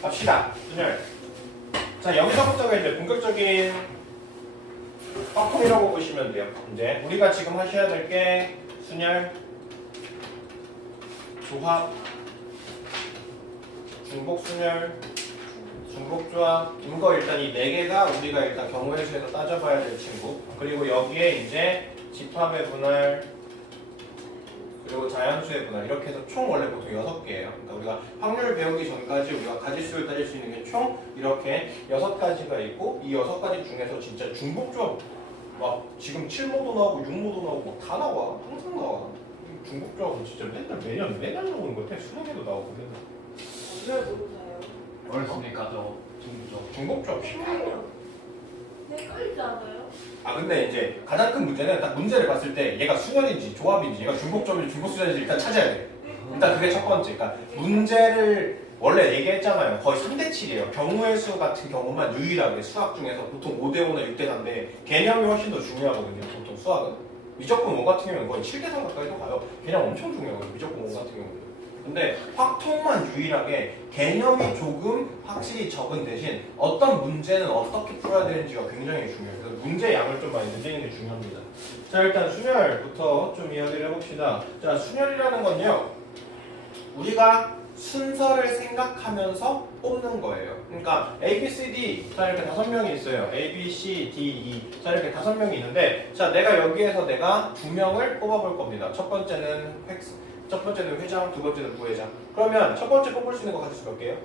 갑시다. 순열. 자, 여기서부터가 이제 본격적인 확통이라고 보시면 돼요. 이제 우리가 지금 하셔야 될 게 순열, 조합, 중복순열, 중복조합, 이거 일단 이 네 개가 우리가 일단 경우의 수에서 따져봐야 될 친구. 그리고 여기에 이제 집합의 분할, 그리고 자연수의 분할, 이렇게 해서 총 원래 보통 6개예요. 그러니까 우리가 확률 배우기 전까지 우리가 가지수를 따질 수 있는 게 총 이렇게 6가지가 있고, 이 6가지 중에서 진짜 중복조합 막 지금 7모도 나오고 6모도 나오고 다 나와. 항상 나와. 중복조합은 진짜 매년 나오는 것 같아. 수능에도 나오고 맨날. 왜 모르세요? 어렸으니까 저 중부죠. 중복조합 아니요. 헷갈리지 않아요? 아 근데 이제 가장 큰 문제는 딱 문제를 봤을 때 얘가 수열인지 조합인지 얘가 중복조합인지 중복수열인지 일단 찾아야 돼. 일단 그게 첫 번째. 그러니까 문제를 원래 얘기했잖아요. 거의 3대 7이에요. 경우의 수 같은 경우만 유일하게 수학 중에서 보통 5대 5나 6대 4인데 개념이 훨씬 더 중요하거든요. 보통 수학은. 미적분 5 같은 경우는 거의 7대 3 가까이도 가요. 개념 엄청 중요하거든요. 미적분 5 같은 경우는. 근데 확통만 유일하게 개념이 조금 확실히 적은 대신 어떤 문제는 어떻게 풀어야 되는지가 굉장히 중요해요. 그래서 문제 양을 좀 많이 늘리는 게 중요합니다. 자, 일단 순열부터 좀 이야기를 해봅시다. 자, 순열이라는 건요, 우리가 순서를 생각하면서 뽑는 거예요. 그러니까 A, B, C, D 자 이렇게 5명이 있어요. A, B, C, D, E 자 이렇게 5명이 있는데, 자 내가 여기에서 내가 2명을 뽑아볼 겁니다. 첫 번째는 회장, 두 번째는 부회장. 그러면 첫 번째 뽑을 수 있는 거 가지수 몇 개예요?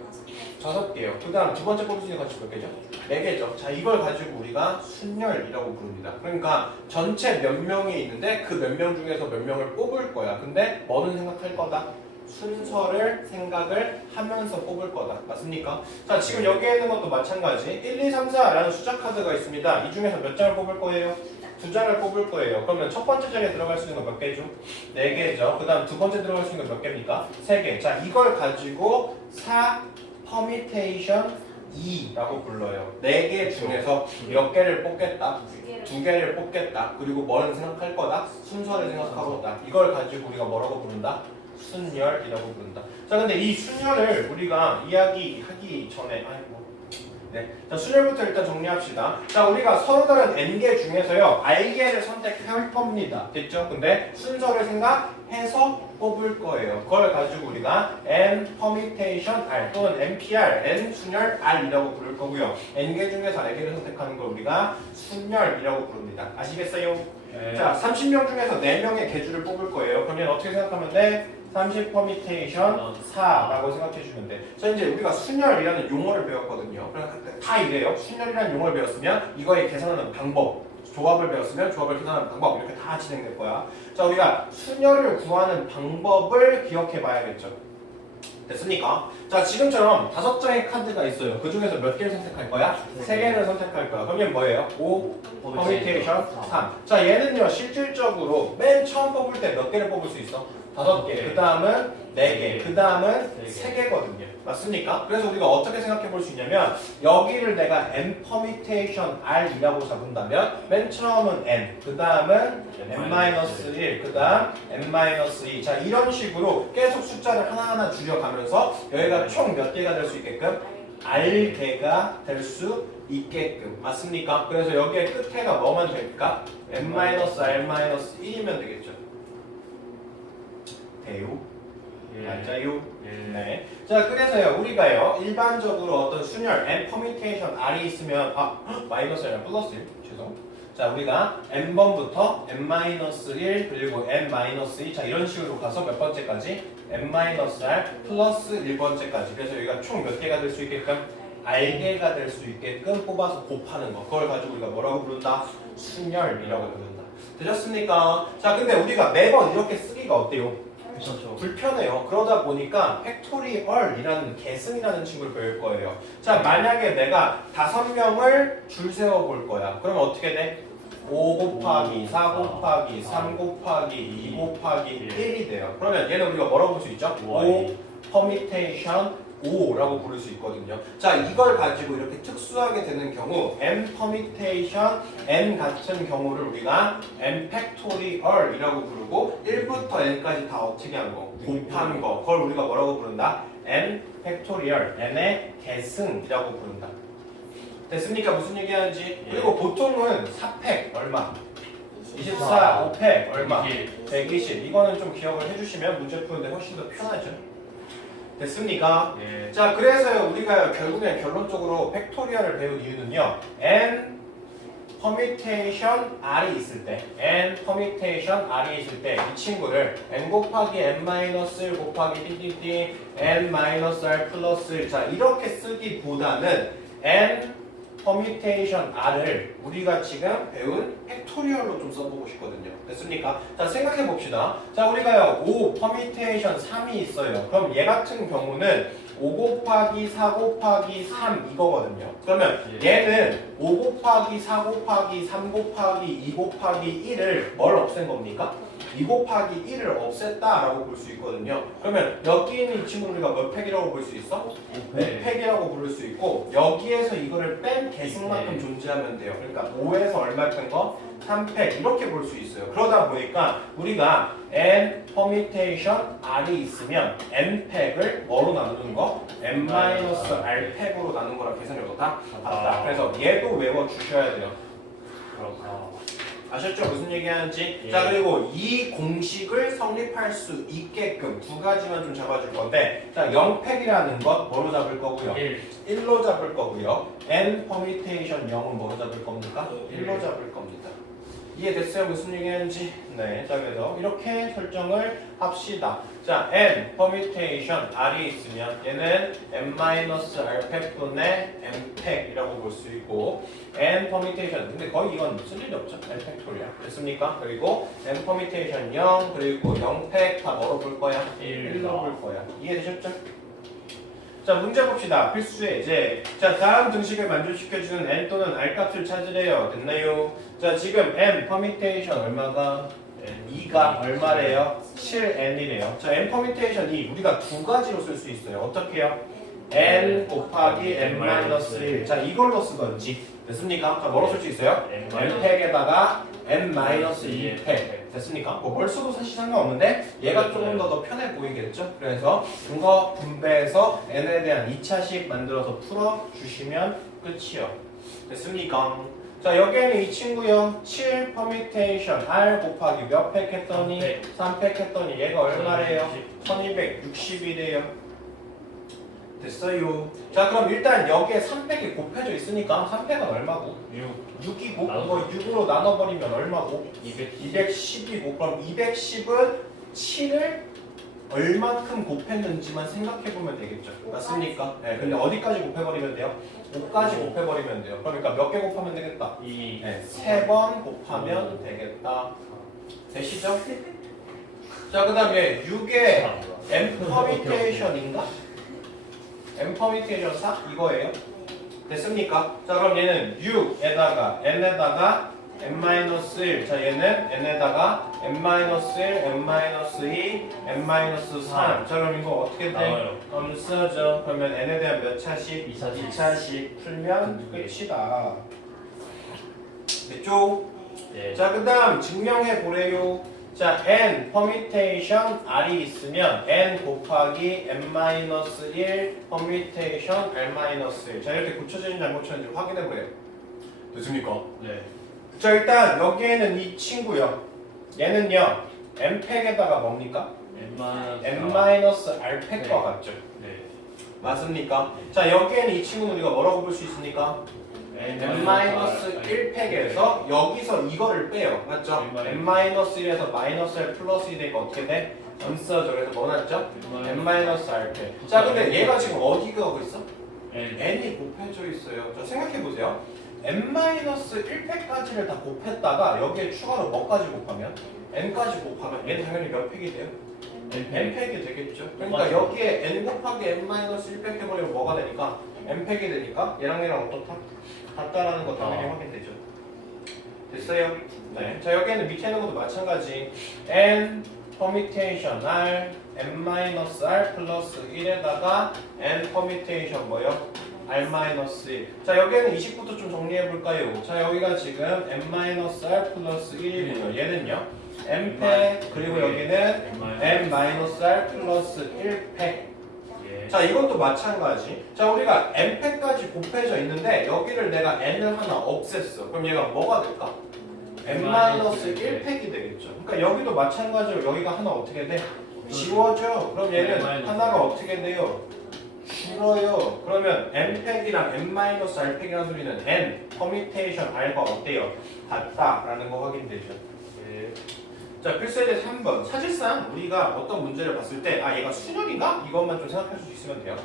5개요. 그 다음 두 번째 뽑을 수 있는 거 가지수 몇 개죠? 4개죠. 자 이걸 가지고 우리가 순열이라고 부릅니다. 그러니까 전체 몇 명이 있는데 그 몇 명 중에서 몇 명을 뽑을 거야. 근데 뭐는 생각할 거다? 순서를 생각을 하면서 뽑을 거다. 맞습니까? 자, 지금 여기에 있는 것도 마찬가지. 1, 2, 3, 4라는 숫자 카드가 있습니다. 이 중에서 몇 장을 뽑을 거예요? 2장을 뽑을 거예요. 그러면 첫 번째 장에 들어갈 수 있는 건 몇 개죠? 4개죠. 그 다음 두 번째 들어갈 수 있는 건 몇 개입니까? 3개. 자, 이걸 가지고 4 퍼미테이션 2라고 불러요. 4개 중에서 몇 개를 뽑겠다? 2개를 뽑겠다. 그리고 뭐를 생각할 거다? 순서를 생각하고다. 이걸 가지고 우리가 뭐라고 부른다? 순열이라고 부른다. 자, 근데 이 순열을 우리가 이야기하기 전에 네. 자, 순열부터 일단 정리합시다. 자, 우리가 서로 다른 n개 중에서요, r개를 선택할 겁니다. 됐죠? 근데 순서를 생각해서 뽑을 거예요. 그걸 가지고 우리가 n permutation r 또는 npr, n 순열 r이라고 부를 거고요. n개 중에서 r개를 선택하는 걸 우리가 순열이라고 부릅니다. 아시겠어요? 네. 자, 30명 중에서 4명의 개주를 뽑을 거예요. 그러면 어떻게 생각하면 돼? 30 퍼미테이션 4라고 생각해 주면 돼. 자, 이제 우리가 순열이라는 용어를 배웠거든요. 다 이래요. 순열이라는 용어를 배웠으면 이거에 계산하는 방법, 조합을 배웠으면 조합을 계산하는 방법, 이렇게 다 진행될 거야. 자, 우리가 순열을 구하는 방법을 기억해 봐야겠죠. 됐습니까? 자, 지금처럼 5장의 카드가 있어요. 그 중에서 몇 개를 선택할 거야? 3개를 선택할 거야. 그러면 뭐예요? 5 퍼미테이션 3. 자, 얘는요, 실질적으로 맨 처음 뽑을 때 몇 개를 뽑을 수 있어? 5개. 그 다음은 4개. 그 다음은 3개거든요. 맞습니까? 그래서 우리가 어떻게 생각해 볼 수 있냐면, 여기를 내가 n permutation r이라고 잡은다면 맨 처음은 n, 그 다음은 n-1, 그 다음 n-2. 자, 이런 식으로 계속 숫자를 하나하나 줄여가면서 여기가 총 몇 개가 될 수 있게끔? r개가 될 수 있게끔. 맞습니까? 그래서 여기에 끝에가 뭐만 될까? n-r-1이면 되겠죠. 돼요? 맞아요? 네. 자, 그래서요, 우리가요, 일반적으로 어떤 순열, n permutation r이 있으면, 마이너스 아니라 플러스 1, 죄송. 자, 우리가 n번부터 n-1 그리고 n-2, 자, 이런 식으로 가서 몇 번째까지? n-r 플러스 1번째까지. 그래서 여기가 총 몇 개가 될 수 있게끔? r개가 될 수 있게끔 뽑아서 곱하는 거. 그걸 가지고 우리가 뭐라고 부른다? 순열이라고 부른다. 되셨습니까? 자, 근데 우리가 매번 이렇게 쓰기가 어때요? 그렇죠. 불편해요. 그러다 보니까 팩토리얼이라는 계승이라는 친구를 배울 거예요. 자, 만약에 내가 5명을 줄 세워 볼 거야. 그러면 어떻게 돼? 5 곱하기 4 곱하기 3 곱하기 2 곱하기 1이 돼요. 그러면 얘는 우리가 뭐라고 볼 수 있죠? 5 퍼미테이션 5라고 부를 수 있거든요. 자, 이걸 가지고 이렇게 특수하게 되는 경우 n permutation n 같은 경우를 우리가 n 팩토리얼이라고 부르고 1부터 n까지 다 어떻게 한 거? 곱한 거. 그걸 우리가 뭐라고 부른다? n 팩토리얼 n의 계승이라고 부른다. 됐습니까? 무슨 얘기하는지. 그리고 보통은 4팩 얼마? 24, 5팩 얼마? 120. 이거는 좀 기억을 해주시면 문제 푸는데 훨씬 더 편하죠. 됐습니까? 예. 자, 그래서요 우리가 결국엔 결론적으로 팩토리얼을 배운 이유는요. n 퍼뮤테이션 r이 있을 때, n 퍼뮤테이션 r이 있을 때 이 친구를 n 곱하기 n 마이너스 1 곱하기 띠띠띠 n 마이너스 r 플러스 1. 자, 이렇게 쓰기보다는 n 퍼뮤테이션 r을 우리가 지금 배운 팩토리얼로 좀 써보고 싶거든요. 됐습니까? 자, 생각해 봅시다. 자, 우리가요 5 퍼뮤테이션 3이 있어요. 그럼 얘 같은 경우는 5 곱하기 4 곱하기 3 이거거든요. 그러면 얘는 5 곱하기 4 곱하기 3 곱하기 2 곱하기 1을 뭘 없앤 겁니까? 2 곱하기 1을 없앴다라고 볼 수 있거든요. 그러면 여기 있는 이 친구를 우리가 몇 팩이라고 볼 수 있어? 5팩이라고 부를 수 있고 여기에서 이거를 뺀 계승만큼 존재하면 돼요. 그러니까 5에서 얼마 뺀 거? 3팩 이렇게 볼 수 있어요. 그러다 보니까 우리가 n 퍼뮤테이션 r이 있으면 n 팩을 뭐로 나누는 거? n-r 팩으로 나눈 거랑 계산력도 다 같다. 그래서 얘도 외워 주셔야 돼요. 그렇구나. 아셨죠? 무슨 얘기하는지? 예. 자, 그리고 이 공식을 성립할 수 있게끔 두 가지만 좀 잡아줄 건데, 자, 0팩이라는 것 뭐로 잡을 거고요? 1로 잡을 거고요. n 퍼뮤테이션 0은 뭐로 잡을 겁니까? 1로 잡을 겁니다. 이해됐어요? 무슨 얘기하는지? 네. 자, 그래서 이렇게 설정을 합시다. 자, n 퍼뮤테이션 r이 있으면 얘는 n-r 팩분의 n 팩이라고 볼 수 있고 n 퍼뮤테이션 근데 거의 이건 쓸 일이 없죠. n 팩토리얼 됐습니까? 그리고 n 퍼뮤테이션 0 그리고 0팩 다 뭐로 볼 거야? 1로 볼 거야. 이해되셨죠? 자, 문제 봅시다. 필수의 예제. 자, 다음 등식을 만족시켜주는 n 또는 r 값을 찾으래요. 됐나요? 자, 지금 n 퍼뮤테이션 얼마가? 2가 얼마래요? 7n이래요. 자, n 퍼뮤테이션 2 우리가 두 가지로 쓸 수 있어요. 어떻게요? n 곱하기 n-1. 자, 이걸로 쓰던지. 됐습니까? 자, 뭐로 쓸 수 있어요? n팩에다가 n-2팩. 됐습니까? 뭐 뭘 써도 사실 상관없는데 얘가 조금 더 편해 보이겠죠? 그래서 이거 분배해서 n에 대한 2차식 만들어서 풀어주시면 끝이요. 됐습니까? 자, 여기에는 이 친구요. 7 퍼뮤테이션 r 곱하기 몇 팩 했더니 3팩 했더니 얘가 얼마래요? 1260이래요. 됐어요. 자, 그럼 일단 여기에 3팩이 곱해져 있으니까 3팩은 얼마고? 6이고 이거 6으로 나눠버리면 얼마고? 210이고 그럼 210은 7을 얼만큼 곱했는지만 생각해보면 되겠죠. 맞습니까? 네, 근데 어디까지 곱해버리면 돼요? 5까지 곱해버리면 돼요. 그러니까 몇 개 곱하면 되겠다? 2. 네, 3번 곱하면 되겠다. 되시죠? 자, 그 다음에 6의 n 퍼뮤테이션인가? n 퍼뮤테이션 4? 이거예요? 됐습니까? 자, 그럼 얘는 6에다가 n에다가 n-1. 자, 얘는 n에다가 n-1, n-2, n-3. 자, 그럼 이거 어떻게 돼? 쓰죠. 그러면 n에 대한 몇 차식? 2차식 풀면 끝이다. 됐죠? 예. 자, 그 다음 증명해 보래요. 자, n 퍼뮤테이션 r이 있으면 n 곱하기 n-1 퍼뮤테이션 r-1. 자, 이렇게 고쳐지는지 안 고쳐지는지 확인해 보래요. 됐습니까? 네. 자, 일단 여기에는 이 친구요. 얘는요. n팩에다가 뭡니까? n-r 팩과 같죠. 네. 맞습니까? 자, 여기에는 이 친구는 우리가 뭐라고 볼 수 있습니까? n-1팩에서 여기서 이거를 빼요. 맞죠? n-1에서 마이너스 r 플러스 1 되니까 어떻게 돼? 안 써져. 그래서 뭐 났죠? n-r 팩. 자, 근데 얘가 지금 어디 가고 있어? n이 곱해져 있어요. 자, 생각해보세요. n-1팩까지를 다 곱했다가 여기에 추가로 뭐까지 곱하면? n까지 곱하면 얘는 당연히 몇 팩이 돼요? n팩이 되겠죠. 그러니까 여기에 n 곱하기 n-1팩 해버리면 뭐가 되니까? n팩이 되니까 얘랑 얘랑 어떻다? 같다라는 거 당연히 확인되죠. 됐어요? 네. 자, 여기에는 밑에 있는 것도 마찬가지. n 퍼뮤테이션 r n-r 플러스 1에다가 n 퍼뮤테이션 뭐요? r-1. 자, 여기에는 20부터 좀 정리해 볼까요? 자, 여기가 지금 n-r 플러스 1이고요. 얘는요. n팩 그리고 여기는 n-r 플러스 1팩. 자 이것도 마찬가지. 자 우리가 n팩까지 곱해져 있는데 여기를 내가 n을 하나 없앴어. 그럼 얘가 뭐가 될까? n-1팩이 되겠죠. 그러니까 여기도 마찬가지로 여기가 하나 어떻게 돼? 지워져. 그럼 얘는 하나가 어떻게 돼요? 줄어요. 그러면 n팩이랑 n-r팩이라는 소리는 n 퍼미테이션 r과 어때요? 같다라는 거 확인되죠. 자 필수에 대해서 3번. 사실상 우리가 어떤 문제를 봤을 때 아 얘가 순열인가? 이것만 좀 생각할 수 있으면 돼요.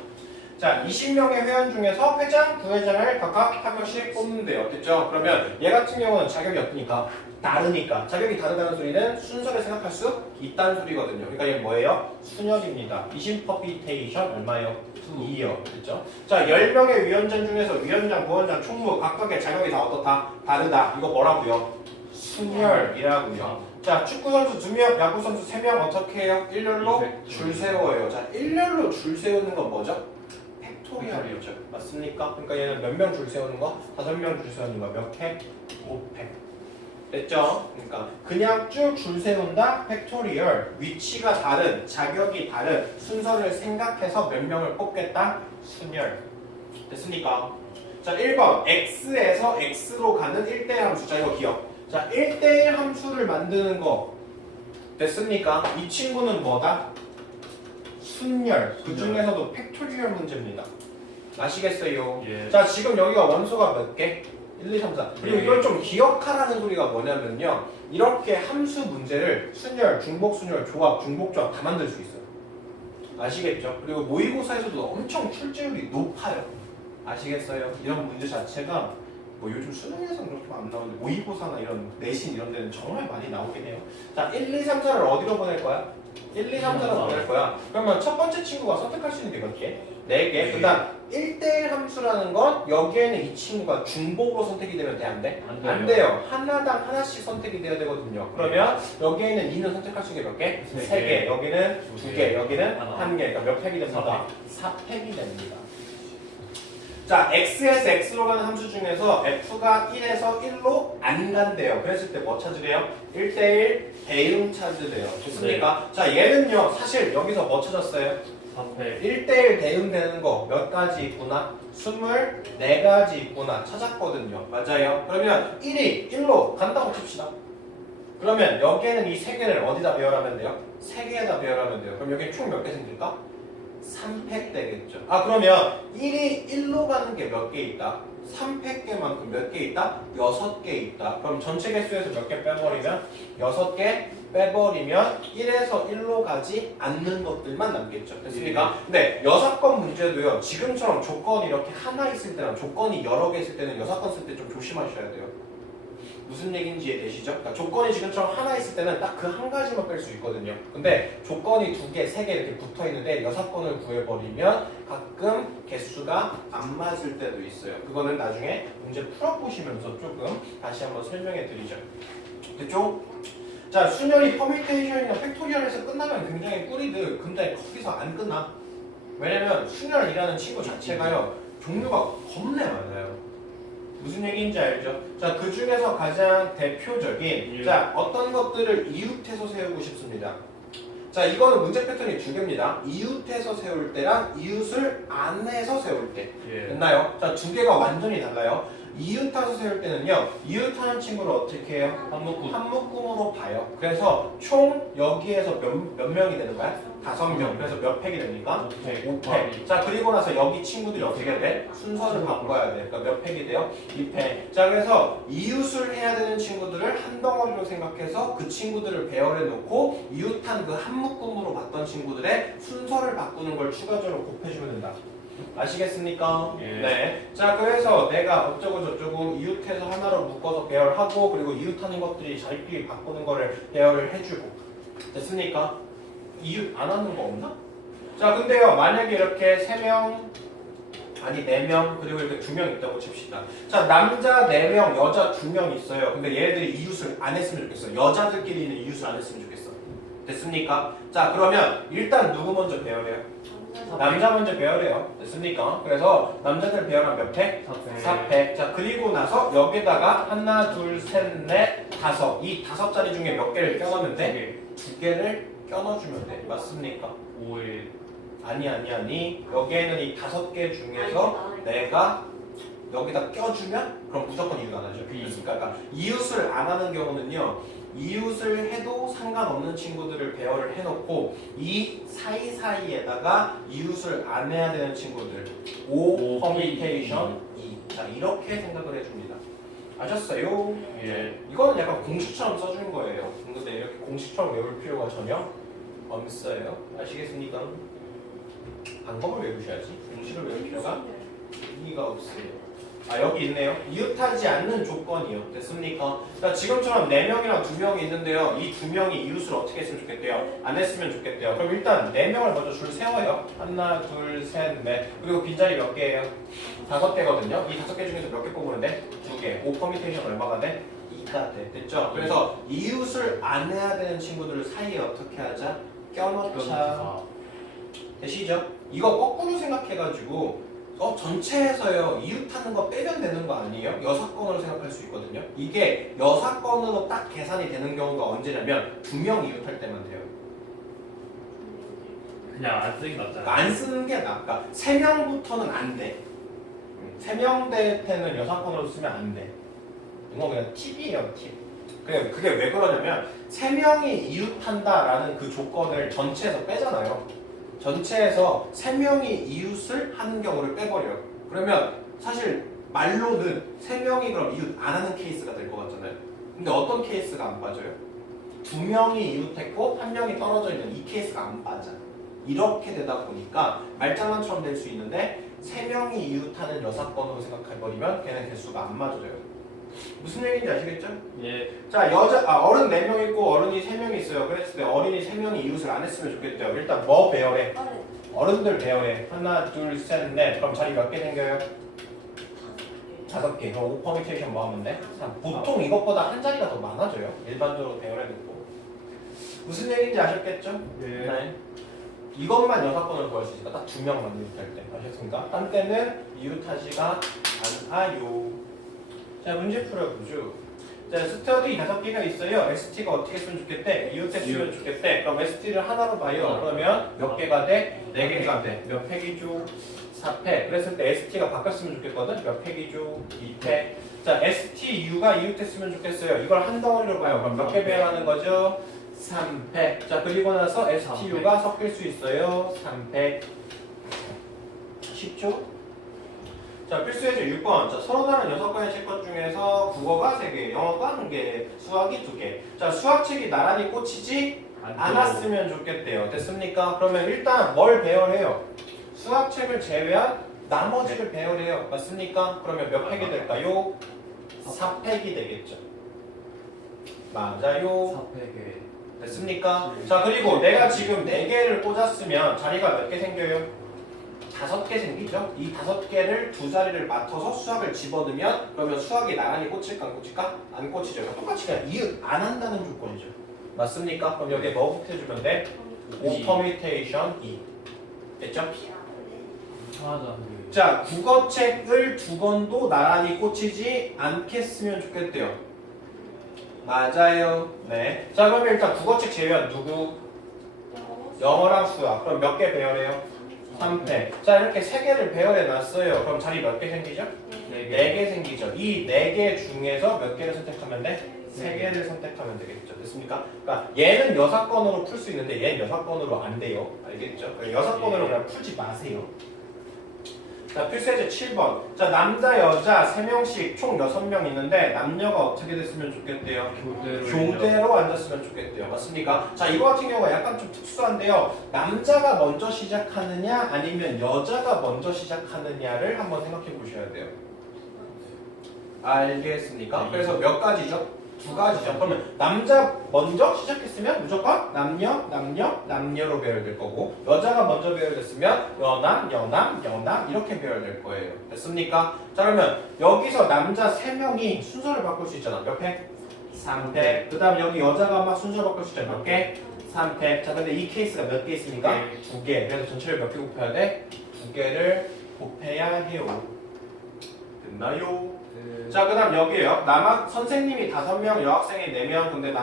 자 20명의 회원 중에서 회장, 부회장을 각각 한 명씩 뽑는데요. 됐죠? 그러면 얘 같은 경우는 자격이 없으니까 다르니까 자격이 다르다는 소리는 순서를 생각할 수 있다는 소리거든요. 그러니까 얘는 뭐예요? 순열입니다. 이심퍼비테이션 얼마예요? 2요. 됐죠? 자 10명의 위원장 중에서 위원장, 부원장, 총무 각각의 자격이 다 어떻다? 다르다. 이거 뭐라고요? 순열이라고요. 자 축구선수 2명, 야구선수 3명 어떻게 해요? 일렬로 줄 세워요. 자 일렬로 줄 세우는 건 뭐죠? 팩토리얼이죠. 맞습니까? 그러니까 얘는 몇 명 줄 세우는 거? 5명 줄 세우는 거 몇 팩? 5팩. 됐죠? 그러니까 그냥 쭉 줄 세운다? 팩토리얼. 위치가 다른, 자격이 다른 순서를 생각해서 몇 명을 뽑겠다? 순열. 됐습니까? 자 1번 x에서 x로 가는 1대1 함수. 자 이거 기억. 자 1대1 함수를 만드는 거 됐습니까? 이 친구는 뭐다? 순열. 그 중에서도 팩토리얼 문제입니다. 아시겠어요? 예. 자 지금 여기가 원소가 몇 개? 1, 2, 3, 4. 그리고 예. 이걸 좀 기억하라는 소리가 뭐냐면요. 이렇게 함수 문제를 순열, 중복순열, 조합, 중복조합 다 만들 수 있어요. 아시겠죠? 그리고 모의고사에서도 엄청 출제율이 높아요. 아시겠어요? 이런 문제 자체가 뭐 요즘 수능에서는 그렇게 안 나오는데 모의고사나 이런 내신 이런 데는 정말 많이 나오긴 해요. 자 1, 2, 3, 4를 어디로 보낼 거야? 1, 2, 3, 4로 보낼 거야. 그러면 첫 번째 친구가 선택할 수 있는 게 몇 개? 4개. 그 다음 1대1 함수라는 건 여기에는 이 친구가 중복으로 선택이 되면 돼? 안 돼? 안 돼요. 하나당 하나씩 선택이 돼야 되거든요. 그러면 여기에는 2는 선택할 수 있는 게 몇 개? 3개. 여기는 2개. 여기는 1개. 그러니까 몇 팩이 됩니까? 4팩이 됩니다. 자, x에서 x로 가는 함수 중에서 f가 1에서 1로 안 간대요. 그랬을 때 뭐 찾으래요? 1대1 대응 찾으래요. 좋습니까? 자, 얘는요, 사실 여기서 뭐 찾았어요? 4팩. 1대1 대응되는 거 몇 가지 있구나? 24가지 있구나. 찾았거든요. 맞아요? 그러면 1이 1로 간다고 칩시다. 그러면 여기에는 이 3개를 어디다 배열하면 돼요? 3개에다 배열하면 돼요. 그럼 여기 총 몇 개 생길까? 3팩 되겠죠. 아 그러면 1이 1로 가는 게 몇 개 있다? 3팩개만큼 몇 개 있다? 6개 있다. 그럼 전체 개수에서 몇 개 빼버리면? 6개 빼버리면 1에서 1로 가지 않는 것들만 남겠죠. 됐습니까? 근데 6건 문제도요. 지금처럼 조건이 이렇게 하나 있을 때랑 조건이 여러 개 있을 때는 6건 쓸 때 좀 조심하셔야 돼요. 무슨 얘기인지 이해되시죠? 그러니까 조건이 지금처럼 하나 있을 때는 딱 그 한 가지만 뺄 수 있거든요. 근데 조건이 2개, 3개 이렇게 붙어 있는데 6건을 구해버리면 가끔 개수가 안 맞을 때도 있어요. 그거는 나중에 문제 풀어보시면서 조금 다시 한번 설명해 드리죠. 됐죠? 자, 순열이 퍼뮤테이션이나 팩토리얼에서 끝나면 굉장히 꿀이드. 근데 거기서 안 끝나. 왜냐면 순열이라는 친구 자체가요. 종류가 겁내 많아요. 무슨 얘기인지 알죠? 자, 그 중에서 가장 대표적인 자, 어떤 것들을 이웃해서 세우고 싶습니다. 자, 이거는 문제 패턴이 2개입니다. 이웃해서 세울 때랑 이웃을 안 해서 세울 때. 됐나요? 자, 2개가 완전히 달라요. 이웃해서 세울 때는요. 이웃하는 친구를 어떻게 해요? 한묶음으로 봐요. 그래서 총 여기에서 몇 명이 되는 거야? 5명. 그래서 몇 팩이 됩니까? 5팩. 자, 그리고 나서 여기 친구들이 어떻게 돼? 순서를 바꿔야 돼. 그러니까 몇 팩이 돼요? 2팩. 자, 그래서 이웃을 해야 되는 친구들을 한 덩어리로 생각해서 그 친구들을 배열해 놓고 이웃한 그 한 묶음으로 봤던 친구들의 순서를 바꾸는 걸 추가적으로 곱해주면 된다. 아시겠습니까? 예. 네. 자, 그래서 내가 어쩌고 저쩌고 이웃해서 하나로 묶어서 배열하고 그리고 이웃하는 것들이 자기끼리 바꾸는 거를 배열을 해주고 됐습니까? 이웃 안 하는 거 없나? 자, 근데요 만약에 이렇게 3명 아니 4명 그리고 이렇게 2명 있다고 칩시다. 자, 남자 4명 여자 2명 있어요. 근데 얘네들이 이웃을 안 했으면 좋겠어. 여자들끼리는 이웃을 안 했으면 좋겠어. 됐습니까? 자, 그러면 일단 누구 먼저 배열해요? 남자 먼저 배열해요. 됐습니까? 그래서 남자들 배열한 몇 팩? 4팩. 자, 그리고 나서 여기다가 하나, 둘, 셋, 넷, 다섯. 이 5자리 중에 몇 개를 껴넣으면 돼? 2개를 껴넣어주면 돼. 맞습니까? 5일. 아니. 여기에는 이 5개 중에서 내가 여기다 껴주면 그럼 무조건 이웃 안 하죠. 그러니까 이웃을 안 하는 경우는요. 이웃을 해도 상관없는 친구들을 배열을 해놓고 이 사이사이에다가 이웃을 안 해야 되는 친구들 O 퍼미테이션 E. 자 이렇게 생각을 해줍니다. 아셨어요? 예. 이거는 약간 공식처럼 써준 거예요. 근데 이렇게 공식처럼 외울 필요가 전혀 없어요. 아시겠습니까? 방법을 외우셔야지. 공식을 외울 필요가 의미가 없어요. 아 여기 있네요. 이웃하지 않는 조건이요. 됐습니까? 자 지금처럼 4명이랑 2명이 있는데요. 이 2명이 이웃을 어떻게 했으면 좋겠대요? 안 했으면 좋겠대요. 그럼 일단 4명을 먼저 줄 세워요. 하나, 둘, 셋, 넷. 그리고 빈자리 몇 개예요? 5개거든요. 이 5개 중에서 몇 개 뽑으는데? 2개. 5 퍼미테이션 얼마가 돼? 2가 돼. 됐죠? 그래서 이웃을 안 해야 되는 친구들을 사이에 어떻게 하자? 껴넣자. 되시죠? 이거 거꾸로 생각해가지고 전체에서요 이웃하는 거 빼면 되는 거 아니에요? 여사건으로 생각할 수 있거든요. 이게 여사건으로 딱 계산이 되는 경우가 언제냐면 2명 이웃할 때만 돼요. 그냥 안 쓰기 낫잖아요. 안 쓰는 게 나아. 그러니까 3명부터는 안 돼. 3명 될 때는 여사건으로 쓰면 안 돼. 이거 그냥 팁이에요, 팁. 그게 왜 그러냐면 3명이 이웃한다라는 그 조건을 전체에서 빼잖아요. 전체에서 3명이 이웃을 하는 경우를 빼버려요. 그러면 사실 말로는 3명이 그럼 이웃 안 하는 케이스가 될 것 같잖아요. 근데 어떤 케이스가 안 빠져요? 2명이 이웃했고 1명이 떨어져 있는 이 케이스가 안 빠져. 이렇게 되다 보니까 말장난처럼 될 수 있는데 3명이 이웃하는 여사건으로 생각해버리면 걔는 개수가 안 맞아요. 무슨 얘기인지 아시겠죠? 예. 자 어른 4명 있고 어른이 3명 있어요. 그랬을 때 어린이 3명이 이웃을 안 했으면 좋겠대요. 일단 뭐 배열해? 어른들 배열해. 하나 둘 셋 넷. 그럼 자리 몇 개 생겨요? 5개. 그럼 5 퍼미테이션 뭐 하면 돼? 3. 보통 이것보다 한 자리가 더 많아져요. 일반적으로 배열해놓고. 무슨 얘기인지 아셨겠죠? 예. 네. 이것만 여사건을 구할 수 있으니까 딱 2명만 이웃할 때. 아셨습니까? 딴 때는 이웃하지가 않아요. 자 문제 풀어보죠. 자 스터디 5개가 있어요. ST가 어떻게 했으면 좋겠대? 이웃했으면 좋겠대. 그럼 ST를 하나로 봐요. 그러면 몇 개가 돼? 4개가 돼. 몇 팩이죠? 4팩. 그랬을 때 ST가 바뀌었으면 좋겠거든? 몇 팩이죠? 2팩. 자 STU가 이웃했으면 좋겠어요. 이걸 한 덩어리로 봐요. 그럼 몇 개 배열하는 거죠? 3팩. 자 그리고 나서 STU가 섞일 수 있어요. 3팩. 쉽죠? 자 필수예제 6번. 자 서로 다른 6가지 실것 중에서 국어가 3개, 영어가 1개, 수학이 2개. 자 수학책이 나란히 꽂히지 않았으면 좋겠대요. 됐습니까? 그러면 일단 뭘 배열해요? 수학책을 제외한 나머지를 배열해요. 맞습니까? 그러면 몇 팩이 될까요? 4팩이 되겠죠. 맞아요. 4팩에 됐습니까? 자 그리고 내가 지금 4개를 꽂았으면 자리가 몇 개 생겨요? 5개 생기죠? 이 5개를 두 자리를 맡아서 수학을 집어넣으면 그러면 수학이 나란히 꽂힐까 안 꽂힐까? 안 꽂히죠. 똑같이 그냥 이웃 안 한다는 조건이죠. 맞습니까? 그럼 여기에 뭐 붙여주면 돼? O 퍼뮤테이션 E. 됐죠? 하나도 자 국어책을 2권도 나란히 꽂히지 않겠으면 좋겠대요. 맞아요. 네. 자 그러면 일단 국어책 제외한 누구? 영어랑 수학. 그럼 몇 개 배열해요? 3팩. 자 이렇게 3개를 배열해 놨어요. 그럼 자리 몇 개 생기죠? 4개 생기죠. 이 4개 중에서 몇 개를 선택하면 돼? 3개를 선택하면 되겠죠. 됐습니까? 그러니까 얘는 여사건으로 풀 수 있는데 얘는 여사건으로 안 돼요. 알겠죠? 여사건으로 그냥 풀지 마세요. 자 필수예제 7번. 자 남자 여자 3명씩 총 6명 있는데 남녀가 어떻게 됐으면 좋겠대요? 교대로 앉았으면 좋겠대요. 맞습니까? 자 이거 같은 경우가 약간 좀 특수한데요. 남자가 먼저 시작하느냐 아니면 여자가 먼저 시작하느냐를 한번 생각해 보셔야 돼요. 알겠습니까? 그래서 몇 가지죠? 2가지죠. 그러면 남자 먼저 시작했으면 무조건 남녀로 배열될 거고 여자가 먼저 배열됐으면 여남 이렇게 배열될 거예요. 됐습니까? 자 그러면 여기서 남자 3명이 순서를 바꿀 수 있잖아. 몇 팩? 3팩. 그 다음 여기 여자가 막 순서를 바꿀 수 있잖아. 몇 개? 3팩. 자 근데 이 케이스가 몇 개 있습니까? 2개. 그래서 전체를 몇 개 곱해야 돼? 2개를 곱해야 해요. 됐나요? 자, 그 다음 여기에요. 선생님이 5명, 여학생이 4명. 근데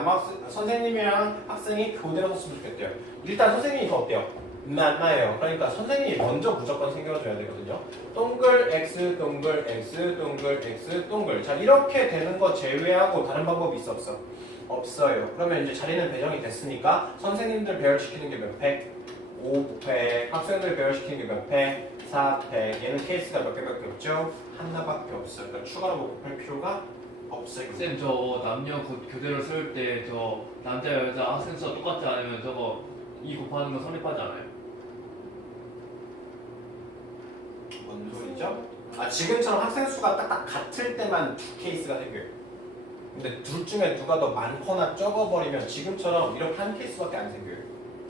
선생님이랑 학생이 교대로 썼으면 좋겠대요. 일단 선생님이 더 어때요? 맞나요? 그러니까 선생님이 먼저 무조건 생겨줘야 되거든요. 동글 x 동글 x 동글 x 동글. 자 이렇게 되는 거 제외하고 다른 방법이 있어 없어? 없어요. 그러면 이제 자리는 배정이 됐으니까 선생님들 배열시키는 게 몇 팩? 5팩. 학생들 배열시키는 게 몇 팩? 4팩. 얘는 케이스가 몇 개밖에 없죠? 하나밖에 없어요. 그러니까 추가로 뭐 곱할 필요가 없어요. 쌤, 저 남녀 교대로 쓸 때 저 남자 여자 학생 수가 똑같지 않으면 저거 2 곱하는 거 성립하지 않아요? 뭔 소리죠? 아 지금처럼 학생 수가 딱딱 같을 때만 두 케이스가 생겨요. 근데 둘 중에 누가 더 많거나 적어버리면 지금처럼 이렇게 한 케이스밖에 안 생겨요.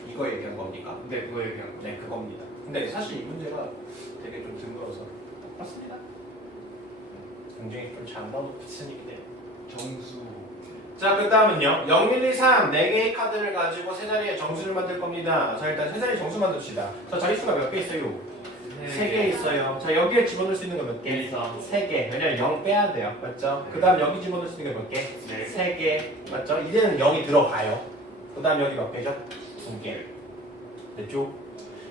이거 얘기한 겁니까? 근데 그거 얘기한 거. 네 그겁니다. 근데 사실 이 문제가 되게 좀 둥그러서 그렇습니다. 굉장히 좀 장단도 비슷하긴 해요. 정수. 자, 그 다음은요. 0, 1, 2, 3 4개의 카드를 가지고 세 자리의 정수를 만들 겁니다. 자, 일단 세 자리 정수 만듭시다. 자, 자릿수가 몇 개 있어요? 3개 있어요. 자, 여기에 집어넣을 수 있는 거 몇 개? 1, 2, 3. 3개. 왜냐면 0 빼야 돼요. 맞죠? 그 다음 여기 집어넣을 수 있는 게 몇 개? 네. 3개. 맞죠? 이제는 0이 들어가요. 그 다음 여기 몇 개죠? 2개. 됐죠?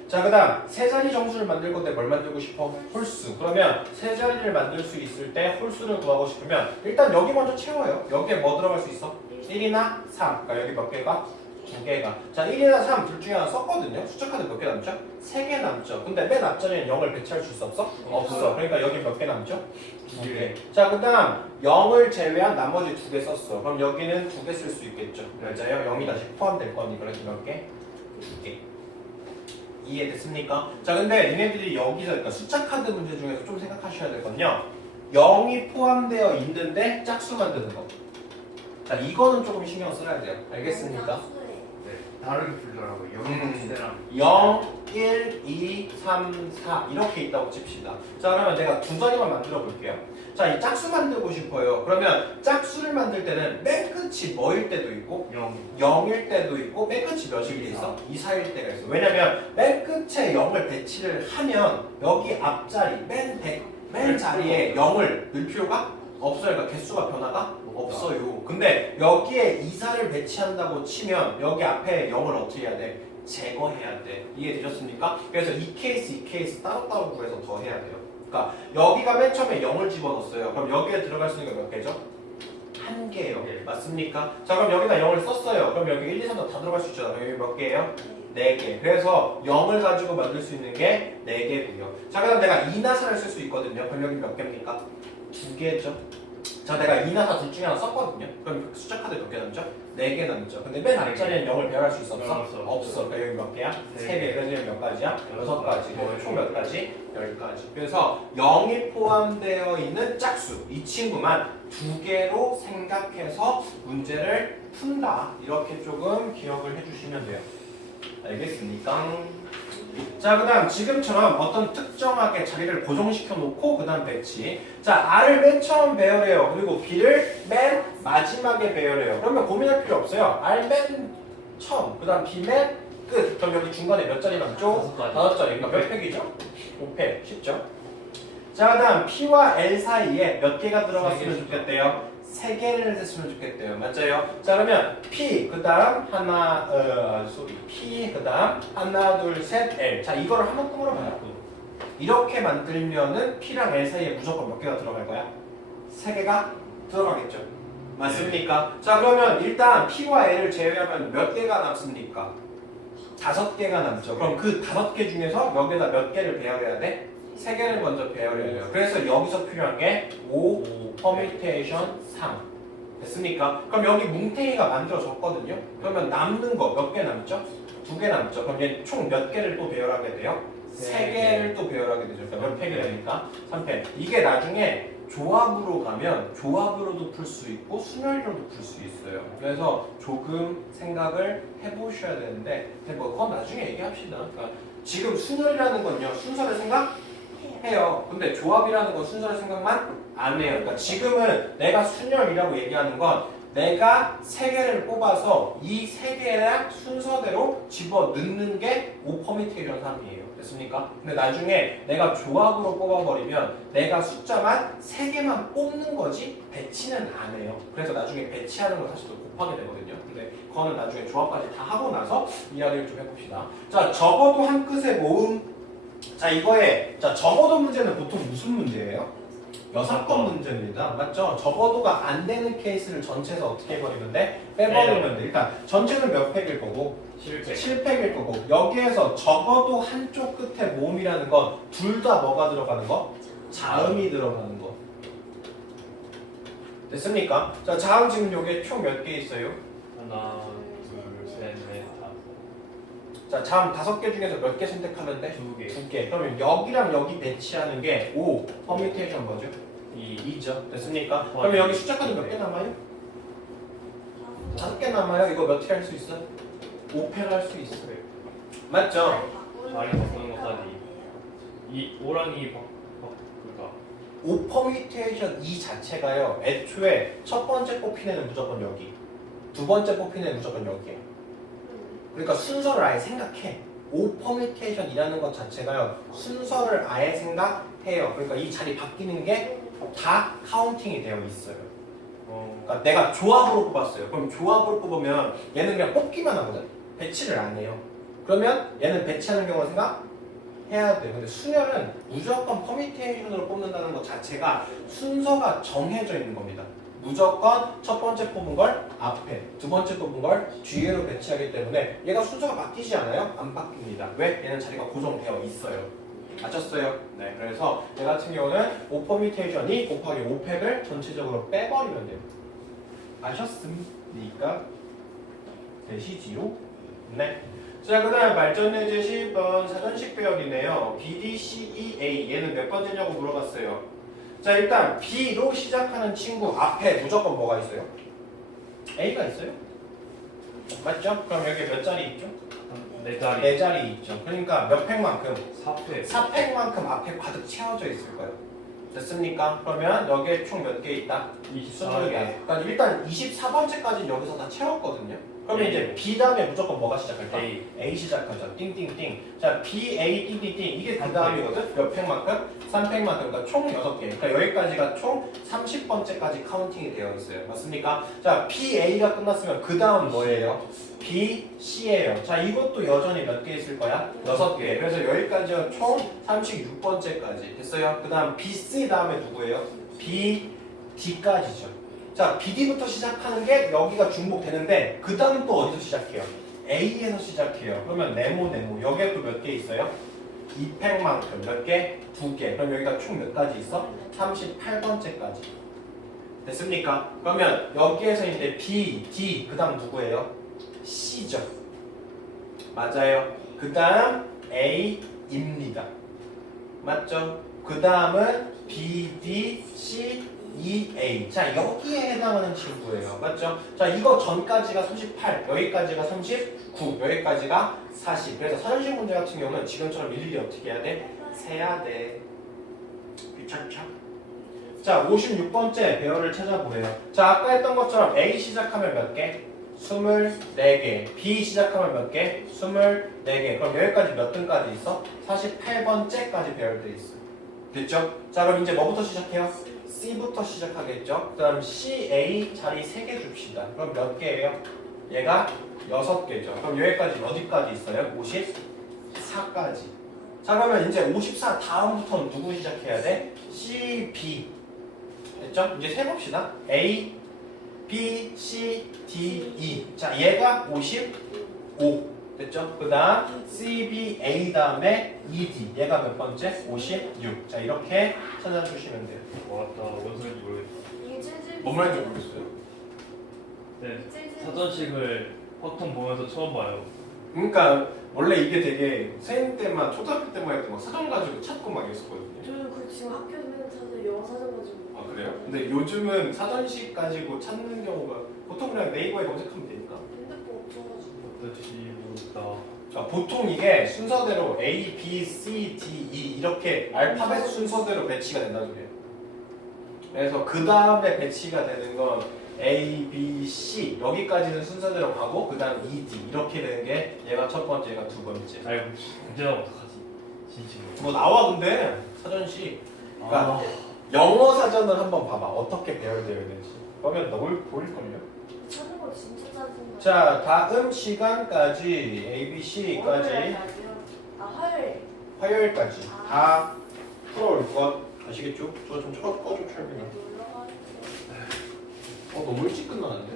자, 그 다음 세 자리 정수를 만들 건데 뭘 만들고 싶어? 홀수. 그러면 세 자리를 만들 수 있을 때 홀수를 구하고 싶으면 일단 여기 먼저 채워요. 여기에 뭐 들어갈 수 있어? 1이나 3. 그러니까 여기 몇 개가? 2개가. 자, 1이나 3 둘 중에 하나 썼거든요. 숫자 카드 몇 개 남죠? 3개 남죠. 근데 맨 앞자리엔 0을 배치할 수 있어 없어? 없어. 그러니까 여기 몇 개 남죠? 2개. 자, 그 다음 0을 제외한 나머지 2개 썼어. 그럼 여기는 2개 쓸 수 있겠죠. 맞아요. 0이 다시 포함될 거니까 그래서 몇 개? 2개. 이해됐습니까? 자, 근데 니네들이 여기서 그러니까 숫자 카드 문제 중에서 좀 생각하셔야 될 건요. 0이 포함되어 있는데 짝수 만드는 거. 자, 이거는 조금 신경 써야 돼요. 알겠습니까? 네. 다르게 풀더라고요. 영인 시대랑. 0, 1, 2, 3, 4 이렇게 있다고 칩시다. 자, 그러면 내가 두 자리만 만들어 볼게요. 자, 이 짝수 만들고 싶어요. 그러면 짝수를 만들 때는 맨 끝이 뭐일 때도 있고 0일 때도 있고 맨 끝이 몇일 때 있어? 2, 4일 때가 있어. 왜냐면 맨 끝에 0을 배치를 하면 여기 앞자리 맨 자리에 0을 넣을 필요가 없어요. 그러니까 개수가 변화가 없어요. 근데 여기에 2, 4를 배치한다고 치면 여기 앞에 0을 어떻게 해야 돼? 제거해야 돼. 이해되셨습니까? 그래서 이 케이스 따로따로 구해서 더 해야 돼요. 그러니까 여기가 맨 처음에 0을 집어넣었어요. 그럼 여기에 들어갈 수 있는 게 몇 개죠? 한 개예요. 네. 맞습니까? 자, 그럼 여기다 0을 썼어요. 그럼 여기 1, 2, 3도 다 들어갈 수 있잖아요. 여기 몇 개예요? 4개. 그래서 0을 가지고 만들 수 있는 게 4개고요. 자, 그럼 내가 2나 4를 쓸 수 있거든요. 그럼 여기 몇 개입니까? 2개죠. 자, 내가 2나 4 둘 중에 하나 썼거든요. 그럼 숫자 카드 몇 개 남죠? 4개 남죠. 근데 맨 앞자리엔 0을 배열할 수 있어? 없어. 그러니까 여기 몇 개야? 3개. 그래서 여기 몇 가지야? 6가지. 총 몇 가지? 10가지. 그래서 0이 포함되어 있는 짝수. 이 친구만 2개로 생각해서 문제를 푼다. 이렇게 조금 기억을 해주시면 돼요. 알겠습니까? 자, 그 다음 지금처럼 어떤 특정하게 자리를 고정시켜 놓고 그 다음 배치. 자, R을 맨 처음 배열해요. 그리고 B를 맨 마지막에 배열해요. 그러면 고민할 필요 없어요. R 맨 처음, 그 다음 B 맨 끝. 그럼 여기 중간에 몇 자리 남죠? 5자리. 그러니까 몇 팩이죠? 5팩. 쉽죠? 자, 그 다음 P와 L 사이에 몇 개가 들어갔으면 좋겠대요? 3개를 했으면 좋겠대요. 맞아요? 자, 그러면 P, 그 다음 P, 그 다음 하나, 둘, 셋, L. 자, 이거를 한번 꾸물어봐요. 이렇게 만들면은 P랑 L 사이에 무조건 몇 개가 들어갈 거야? 3개가 들어가겠죠. 맞습니까? 자, 그러면 일단 P와 L을 제외하면 몇 개가 남습니까? 5개가 남죠. 그럼 그 5개 중에서 여기다 몇 개를 배열해야 돼? 3개를 먼저 배열해야 돼요. 그래서 여기서 필요한 게 5, 퍼뮤테이션 3. 됐습니까? 그럼 여기 뭉탱이가 만들어졌거든요. 그러면 남는 거 몇 개 남죠? 2개 남죠. 그럼 얘 총 몇 개를 또 배열하게 돼요? 3개를 또 배열하게 되죠. 그러니까 몇 팩이라니까? 3팩. 이게 나중에 조합으로 가면 조합으로도 풀 수 있고 순열이로도 풀 수 있어요. 그래서 조금 생각을 해보셔야 되는데 뭐 그건 나중에 얘기합시다. 그러니까 지금 순열이라는 건요. 순서를 생각해요. 근데 조합이라는 건 순서를 생각만 안 해요. 그러니까 지금은 내가 순열이라고 얘기하는 건 내가 3개를 뽑아서 이 3개랑 순서대로 집어넣는 게 5 퍼미테이션 3이에요. 됐습니까? 근데 나중에 내가 조합으로 뽑아버리면 내가 숫자만 3개만 뽑는 거지 배치는 안 해요. 그래서 나중에 배치하는 거 사실 또 곱하게 되거든요. 근데 그거는 나중에 조합까지 다 하고 나서 이야기를 좀 해봅시다. 자, 적어도 한 끝의 모음. 자, 이거에 자 적어도 문제는 보통 무슨 문제예요? 6번 문제입니다. 맞죠? 적어도가 안 되는 케이스를 전체에서 어떻게 해버리면 돼? 빼버리면 돼. 일단 전체는 몇 팩일 거고? 실패. 7팩일 거고 여기에서 적어도 한쪽 끝에 모음이라는 건 둘 다 뭐가 들어가는 거? 자음이 들어가는 거. 됐습니까? 자, 자음 지금 여기에 총 몇 개 있어요? 하나, 둘, 셋, 넷, 다섯. 자, 자음 5개 중에서 몇 개 선택하면 돼? 2개. 2개. 그러면 여기랑 여기 배치하는 게 5. 퍼뮤테이션 뭐죠? 2. 2죠. 됐습니까? 그러면 여기 숫자 카드 몇 개 남아요? 5개 남아요. 이거 몇 개 할 수 있어? 5팩 할 수 있어. 맞죠? 자리 바꾸는 것까지. 5랑 2 그러니까 5 퍼뮤테이션 2 자체가요. 애초에 첫 번째 뽑힌 애는 무조건 여기. 두 번째 뽑힌 애는 무조건 여기야. 그러니까 순서를 아예 생각해. 5 퍼뮤테이션이라는 것 자체가요. 순서를 아예 생각해요. 그러니까 이 자리 바뀌는 게 다 카운팅이 되어 있어요. 그러니까 내가 조합으로 뽑았어요. 그럼 조합으로 뽑으면 얘는 그냥 뽑기만 하거든. 배치를 안 해요. 그러면 얘는 배치하는 경우를 생각해야 돼요. 근데 수열은 무조건 퍼뮤테이션으로 뽑는다는 것 자체가 순서가 정해져 있는 겁니다. 무조건 첫 번째 뽑은 걸 앞에, 두 번째 뽑은 걸 뒤에로 배치하기 때문에 얘가 순서가 바뀌지 않아요? 안 바뀝니다. 왜? 얘는 자리가 고정되어 있어요. 아셨어요? 네, 그래서 얘 같은 경우는 5 퍼뮤테이션이 곱하기 5팩을 전체적으로 빼버리면 돼요. 아셨습니까? 되시지요? 네. 자, 그 다음 발전예제 10번 사전식 배열이네요. BDCEA 얘는 몇 번째냐고 물어봤어요. 자, 일단 B로 시작하는 친구 앞에 무조건 뭐가 있어요? A가 있어요? 맞죠? 그럼 여기 몇 자리 있죠? 4자리. 4자리 있죠. 그러니까 몇 팩만큼? 4팩. 4팩만큼 앞에 가득 채워져 있을 거예요. 됐습니까? 그러면 여기에 총 몇 개 있다? 24개. 그러니까 일단 24번째까지 여기서 다 채웠거든요. 그러면 A. 이제 B 다음에 무조건 뭐가 시작할까? A. A 시작하죠. 띵띵띵. 자, B, A, 띵띵띵. 이게 그 다음이거든? 몇 팩만큼? 3팩만큼. 그러니까 총 6개. 그러니까 여기까지가 총 30번째까지 카운팅이 되어 있어요. 맞습니까? 자, B, A가 끝났으면 그 다음 뭐예요? B, C예요. 자, 이것도 여전히 몇 개 있을 거야? 6개. 그래서 여기까지가 총 36번째까지. 됐어요? 그 다음 B, C 다음에 누구예요? B, D까지죠. 자, BD부터 시작하는 게 여기가 중복되는데 그 다음 또 어디서 시작해요? A에서 시작해요. 그러면 네모 여기에 또 몇 개 있어요? 2팩만큼 몇 개? 2개. 그럼 여기가 총 몇 가지 있어? 38번째까지. 됐습니까? 그러면 여기에서 이제 B, D 그 다음 누구예요? C죠. 맞아요. 그 다음 A입니다. 맞죠? 그 다음은 B, D, C, EA. 자, 여기에 해당하는 친구예요. 맞죠? 자, 이거 전까지가 38, 여기까지가 39, 여기까지가 40. 그래서 사전식 문제 같은 경우는 지금처럼 일일이 어떻게 해야 돼? 세야 돼. 귀찮죠? 자, 56번째 배열을 찾아보래요. 자, 아까 했던 것처럼 A 시작하면 몇 개? 24개. B 시작하면 몇 개? 24개. 그럼 여기까지 몇 등까지 있어? 48번째까지 배열돼 있어. 됐죠? 자, 그럼 이제 뭐부터 시작해요? C부터 시작하겠죠? 그 다음 CA 자리 3개 줍시다. 그럼 몇 개예요? 얘가 6개죠. 그럼 여기까지 어디까지 있어요? 54까지. 자, 그러면 이제 54 다음부터는 누구 시작해야 돼? CB. 됐죠? 이제 세봅시다. A, B, C, D, E. 자, 얘가 55. 됐죠? 그 다음 CBA 다음에 ED. 얘가 몇 번째? 56. 자, 이렇게 찾아주시면 돼요. 왔다. 뭔 소리인지 모르겠어. 이게 찔찔. 뭔 말인지 모르겠어요. 네. 찔찔. 사전식을 확통 보면서 처음 봐요. 그러니까 원래 이게 되게 생 때만 초등학교 때만 해도 막 사전 가지고 찾고 막 이랬었거든요. 저는 그 지금 학교에서 맨날 찾아요. 영어 사전 가지고. 아, 그래요? 근데 요즘은 사전식 가지고 찾는 경우가 보통 그냥 네이버에 검색하면 되니까. 핸드폰 없어가지고. 어떨지 모르겠다. 자, 보통 이게 순서대로 A, B, C, D, E 이렇게 알파벳 순서대로 배치가 된다는 소리예요. 그래서 그 다음에 배치가 되는 건 A, B, C 여기까지는 순서대로 가고 그 다음 E, D 이렇게 되는 게 얘가 첫 번째, 얘가 두 번째. 아이고, 문제는 어떡하지? 진심으로. 뭐 나와 근데 사전시. 그러니까 아, 영어 사전을 한번 봐봐. 어떻게 배열되어 있는지. 그러면 너무 보일걸요? 찾는 거 진짜 짜증나. 자, 다음 시간까지 ABC까지 아 화요일. 화요일까지 다 풀어올 것 아시겠죠? 저 좀 꺼줘 철민아. 놀러 가는데. 너무 일찍 끝나는데?